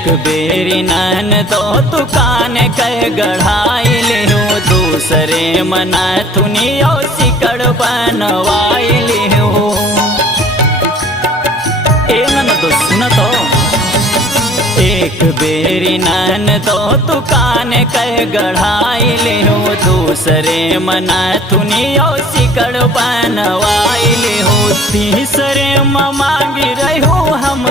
एक बेरी नन तो दुकान कह गढ़ाई ले हो दूसरे मना थुनियो सिकड़ बनवाई ले हो। ए नन तो सुन तो एक बेरी नन तो दुकान कह गढ़ाई ले हो दूसरे मना थुनियो सिकड़ बनवाई ले हो। तीसरे मांगी रही हो हम